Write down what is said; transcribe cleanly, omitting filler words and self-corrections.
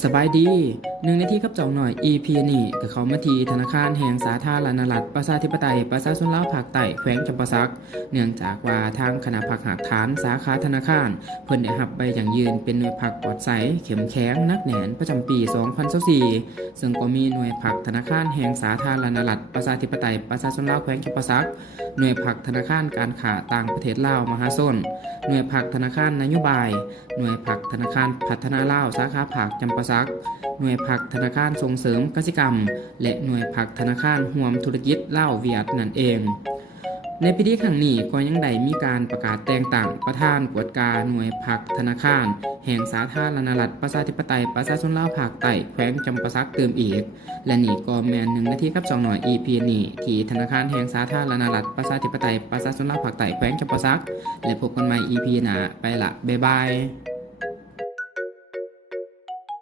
สบายดี1นาทีกับจองหน่อย EP นี้ก็เข้ามาที่ธนาคารแห่งสาธารณรัฐประชาธิปไตยประชาชนลาวภาคใต้แขวงจำปาสักเนื่องจากว่าทางคณะพักหักฐานสาขาธนาคารเพิ่นได้รับใบอย่างยืนเป็นหน่วยพักปลอดใสเข้มแข็งนักแน่นประจำปี2024ซึ่งก็มีหน่วยพักธนาคารแห่งสาธารณรัฐประชาธิปไตยประชาชนลาวแขวงจำปาสักหน่วยพักธนาคารการค้าต่างประเทศลาวมหาชนหน่วยพักธนาคารนโยบายหน่วยพักธนาคารพัฒนาลาวสาขาภาคจำปาสักหน่วยพักธนาคารส่งเสริมกสิกรรมและหน่วยพักธนาคารร่วมธุรกิจลาวเวียดนั่นเองในพิธีครั้งนี้ก็ยังได้มีการประกาศแต่งตั้งประธานกวดการหน่วยพักธนาคารแห่งสาธารณรัฐประชาธิปไตยประชาชนลาวภาคใต้แขวงจำปาสักเติมอีกและนี่ก็แม่น1นาทีกับ2หน่อย EP นี้ที่ธนาคารแห่งสาธารณรัฐประชาธิปไตยประชาชนลาวภาคใต้แขวงจำปาสักและพบกันใหม่ EP หน้าไปละบ๊ายบาย